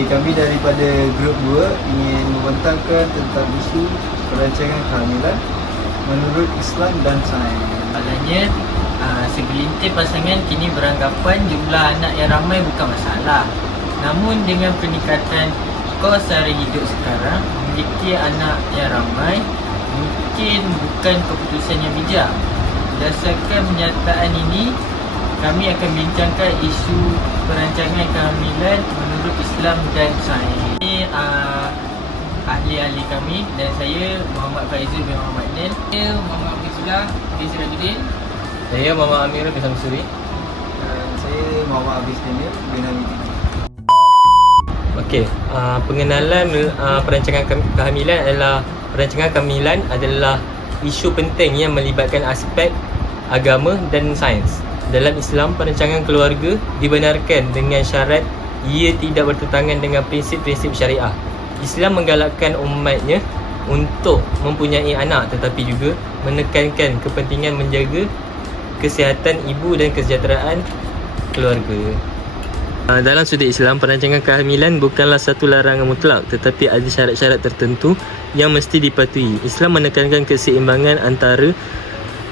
Okey, kami daripada grup 2 ingin membentangkan tentang isu perancangan kehamilan menurut Islam dan sains. Maknanya segelintir pasangan kini beranggapan jumlah anak yang ramai bukan masalah. Namun dengan peningkatan kos sara hidup sekarang, memiliki anak yang ramai mungkin bukan keputusan yang bijak. Berdasarkan pernyataan ini, kami akan bincangkan isu perancangan kehamilan menurut Islam dan sains. Ini ahli-ahli kami dan saya Muhammad Faizul bin Muhammad Nel. Saya Muhammad Abdullah bin Sirajuddin. Saya Muhammad Amir bin Samsuri. Dan saya Muhammad Hafiz Daniel bin Hamidi. Okey, pengenalan perancangan kehamilan adalah isu penting yang melibatkan aspek agama dan sains. Dalam Islam, perancangan keluarga dibenarkan dengan syarat ia tidak bertentangan dengan prinsip-prinsip syariah. Islam menggalakkan umatnya untuk mempunyai anak tetapi juga menekankan kepentingan menjaga kesihatan ibu dan kesejahteraan keluarga. Dalam sudut Islam, perancangan kehamilan bukanlah satu larangan mutlak tetapi ada syarat-syarat tertentu yang mesti dipatuhi. Islam menekankan keseimbangan antara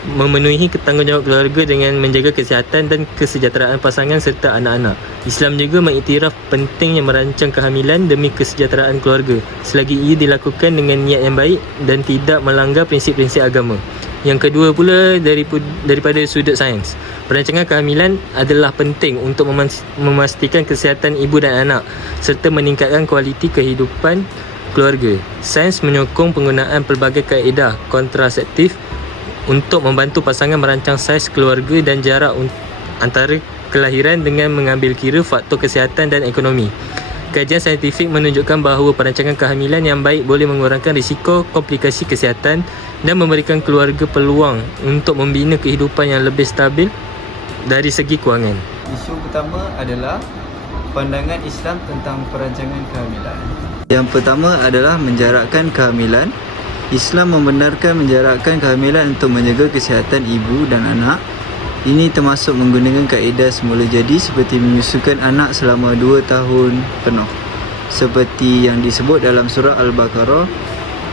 memenuhi tanggungjawab keluarga dengan menjaga kesihatan dan kesejahteraan pasangan serta anak-anak. Islam juga mengiktiraf pentingnya merancang kehamilan demi kesejahteraan keluarga selagi ia dilakukan dengan niat yang baik dan tidak melanggar prinsip-prinsip agama. Yang kedua pula daripada sudut sains, perancangan kehamilan adalah penting untuk memastikan kesihatan ibu dan anak serta meningkatkan kualiti kehidupan keluarga. Sains menyokong penggunaan pelbagai kaedah kontraseptif untuk membantu pasangan merancang saiz keluarga dan jarak antara kelahiran dengan mengambil kira faktor kesihatan dan ekonomi. Kajian saintifik menunjukkan bahawa perancangan kehamilan yang baik boleh mengurangkan risiko komplikasi kesihatan dan memberikan keluarga peluang untuk membina kehidupan yang lebih stabil dari segi kewangan. Isu pertama adalah pandangan Islam tentang perancangan kehamilan. Yang pertama adalah menjarakkan kehamilan. Islam membenarkan menjarakkan kehamilan untuk menjaga kesihatan ibu dan anak. Ini termasuk menggunakan kaedah semula jadi seperti menyusukan anak selama 2 tahun penuh, seperti yang disebut dalam surah Al-Baqarah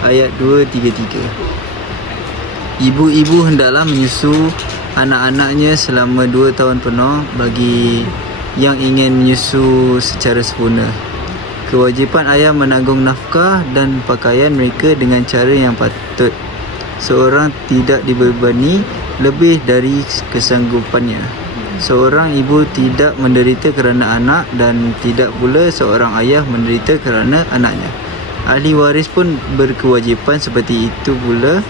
ayat 233. Ibu-ibu hendaklah menyusu anak-anaknya selama 2 tahun penuh bagi yang ingin menyusu secara sempurna. Kewajipan ayah menanggung nafkah dan pakaian mereka dengan cara yang patut. Seorang tidak dibebani lebih dari kesanggupannya. Seorang ibu tidak menderita kerana anak dan tidak pula seorang ayah menderita kerana anaknya. Ahli waris pun berkewajipan seperti itu pula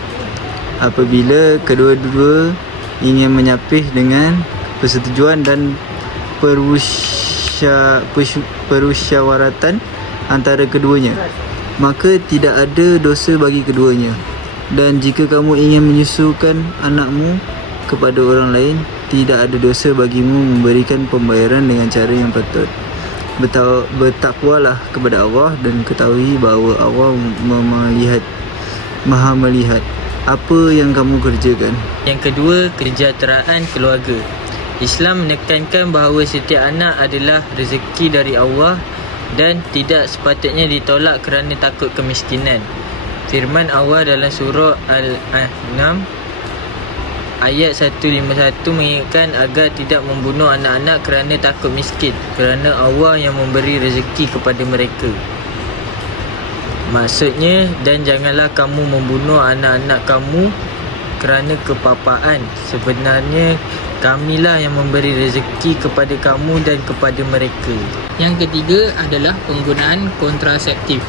apabila kedua-dua ingin menyapih dengan persetujuan dan permusyawaratan antara keduanya, maka tidak ada dosa bagi keduanya. Dan jika kamu ingin menyusukan anakmu kepada orang lain, tidak ada dosa bagimu memberikan pembayaran dengan cara yang patut. Bertakwalah kepada Allah dan ketahui bahawa Allah Maha melihat apa yang kamu kerjakan. Yang kedua, kesejahteraan keluarga. Islam menekankan bahawa setiap anak adalah rezeki dari Allah dan tidak sepatutnya ditolak kerana takut kemiskinan. Firman Allah dalam surah Al-An'am ayat 151 mengingatkan agar tidak membunuh anak-anak kerana takut miskin, kerana Allah yang memberi rezeki kepada mereka. Maksudnya, dan janganlah kamu membunuh anak-anak kamu kerana kepapaan. Sebenarnya kamilah yang memberi rezeki kepada kamu dan kepada mereka. Yang ketiga adalah penggunaan kontraseptif.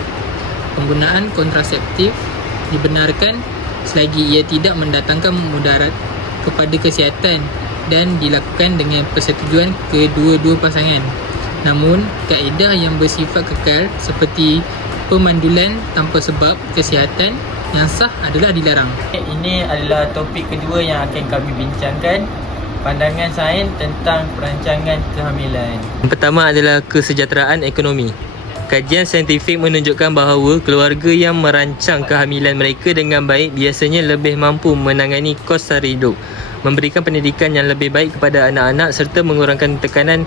Penggunaan kontraseptif dibenarkan selagi ia tidak mendatangkan mudarat kepada kesihatan dan dilakukan dengan persetujuan kedua-dua pasangan. Namun, kaedah yang bersifat kekal seperti pemandulan tanpa sebab kesihatan yang sah adalah dilarang. Ini adalah topik kedua yang akan kami bincangkan, pandangan sains tentang perancangan kehamilan. Yang pertama adalah kesejahteraan ekonomi. Kajian saintifik menunjukkan bahawa keluarga yang merancang kehamilan mereka dengan baik biasanya lebih mampu menangani kos sara hidup, memberikan pendidikan yang lebih baik kepada anak-anak serta mengurangkan tekanan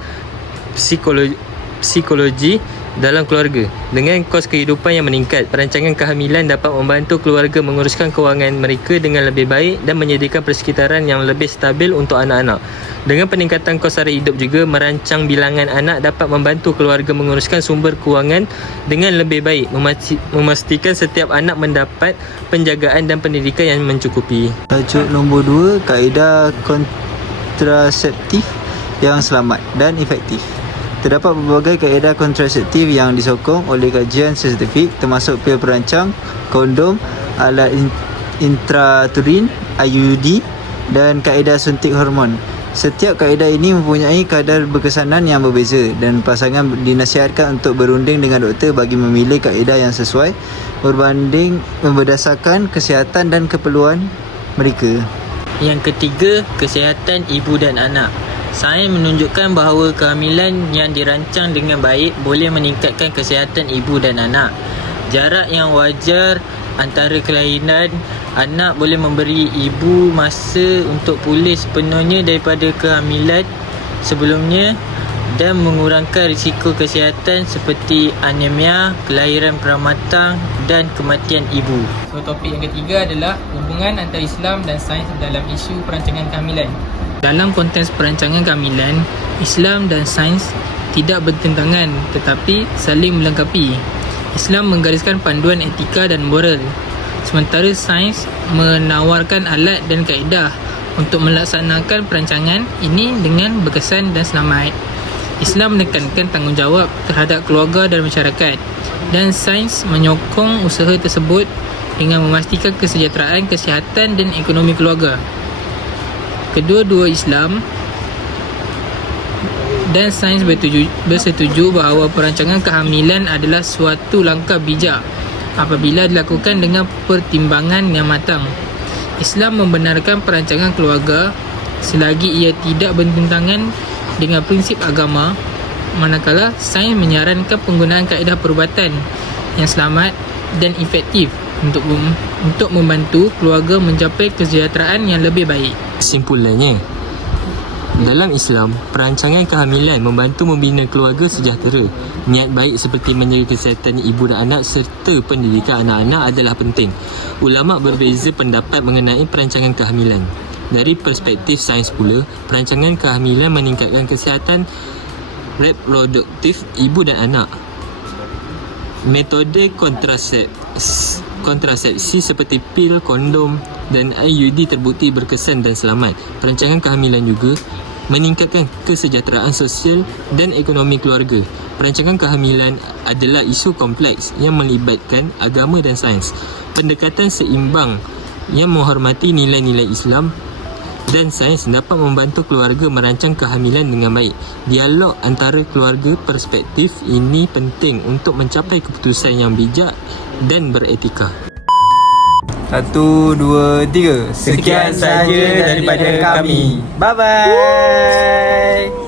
psikologi dalam keluarga. Dengan kos kehidupan yang meningkat, perancangan kehamilan dapat membantu keluarga menguruskan kewangan mereka dengan lebih baik dan menyediakan persekitaran yang lebih stabil untuk anak-anak. Dengan peningkatan kos sara hidup juga, merancang bilangan anak dapat membantu keluarga menguruskan sumber kewangan dengan lebih baik, memastikan setiap anak mendapat penjagaan dan pendidikan yang mencukupi. Tajuk nombor 2, kaedah kontraseptif yang selamat dan efektif. Terdapat berbagai kaedah kontraseptif yang disokong oleh kajian saintifik, termasuk pil perancang, kondom, alat intrauterin IUD dan kaedah suntik hormon. Setiap kaedah ini mempunyai kadar berkesanan yang berbeza dan pasangan dinasihatkan untuk berunding dengan doktor bagi memilih kaedah yang sesuai berdasarkan kesihatan dan keperluan mereka. Yang ketiga, kesihatan ibu dan anak. Sains menunjukkan bahawa kehamilan yang dirancang dengan baik boleh meningkatkan kesihatan ibu dan anak. Jarak yang wajar antara kelahiran anak boleh memberi ibu masa untuk pulih sepenuhnya daripada kehamilan sebelumnya dan mengurangkan risiko kesihatan seperti anemia, kelahiran pramatang dan kematian ibu. So, topik yang ketiga adalah hubungan antara Islam dan sains dalam isu perancangan kehamilan. Dalam konteks perancangan kehamilan, Islam dan sains tidak bertentangan tetapi saling melengkapi. Islam menggariskan panduan etika dan moral, sementara sains menawarkan alat dan kaedah untuk melaksanakan perancangan ini dengan berkesan dan selamat. Islam menekankan tanggungjawab terhadap keluarga dan masyarakat, dan sains menyokong usaha tersebut dengan memastikan kesejahteraan, kesihatan dan ekonomi keluarga. Kedua-dua Islam dan sains bersetuju bahawa perancangan kehamilan adalah suatu langkah bijak apabila dilakukan dengan pertimbangan yang matang. Islam membenarkan perancangan keluarga selagi ia tidak bertentangan dengan prinsip agama, manakala sains menyarankan penggunaan kaedah perubatan yang selamat dan efektif untuk membantu keluarga mencapai kesejahteraan yang lebih baik. Kesimpulannya, dalam Islam, perancangan kehamilan membantu membina keluarga sejahtera. Niat baik seperti menjaga kesihatan ibu dan anak serta pendidikan anak-anak adalah penting. Ulama berbeza pendapat mengenai perancangan kehamilan. Dari perspektif sains pula, perancangan kehamilan meningkatkan kesihatan reproduktif ibu dan anak. Metode kontrasepsi seperti pil, kondom dan IUD terbukti berkesan dan selamat. Perancangan kehamilan juga meningkatkan kesejahteraan sosial dan ekonomi keluarga. Perancangan kehamilan adalah isu kompleks yang melibatkan agama dan sains. Pendekatan seimbang yang menghormati nilai-nilai Islam dan sains dapat membantu keluarga merancang kehamilan dengan baik. Dialog antara keluarga perspektif ini penting untuk mencapai keputusan yang bijak dan beretika. 1, 2, 3. Sekian sahaja daripada kami. Bye-bye.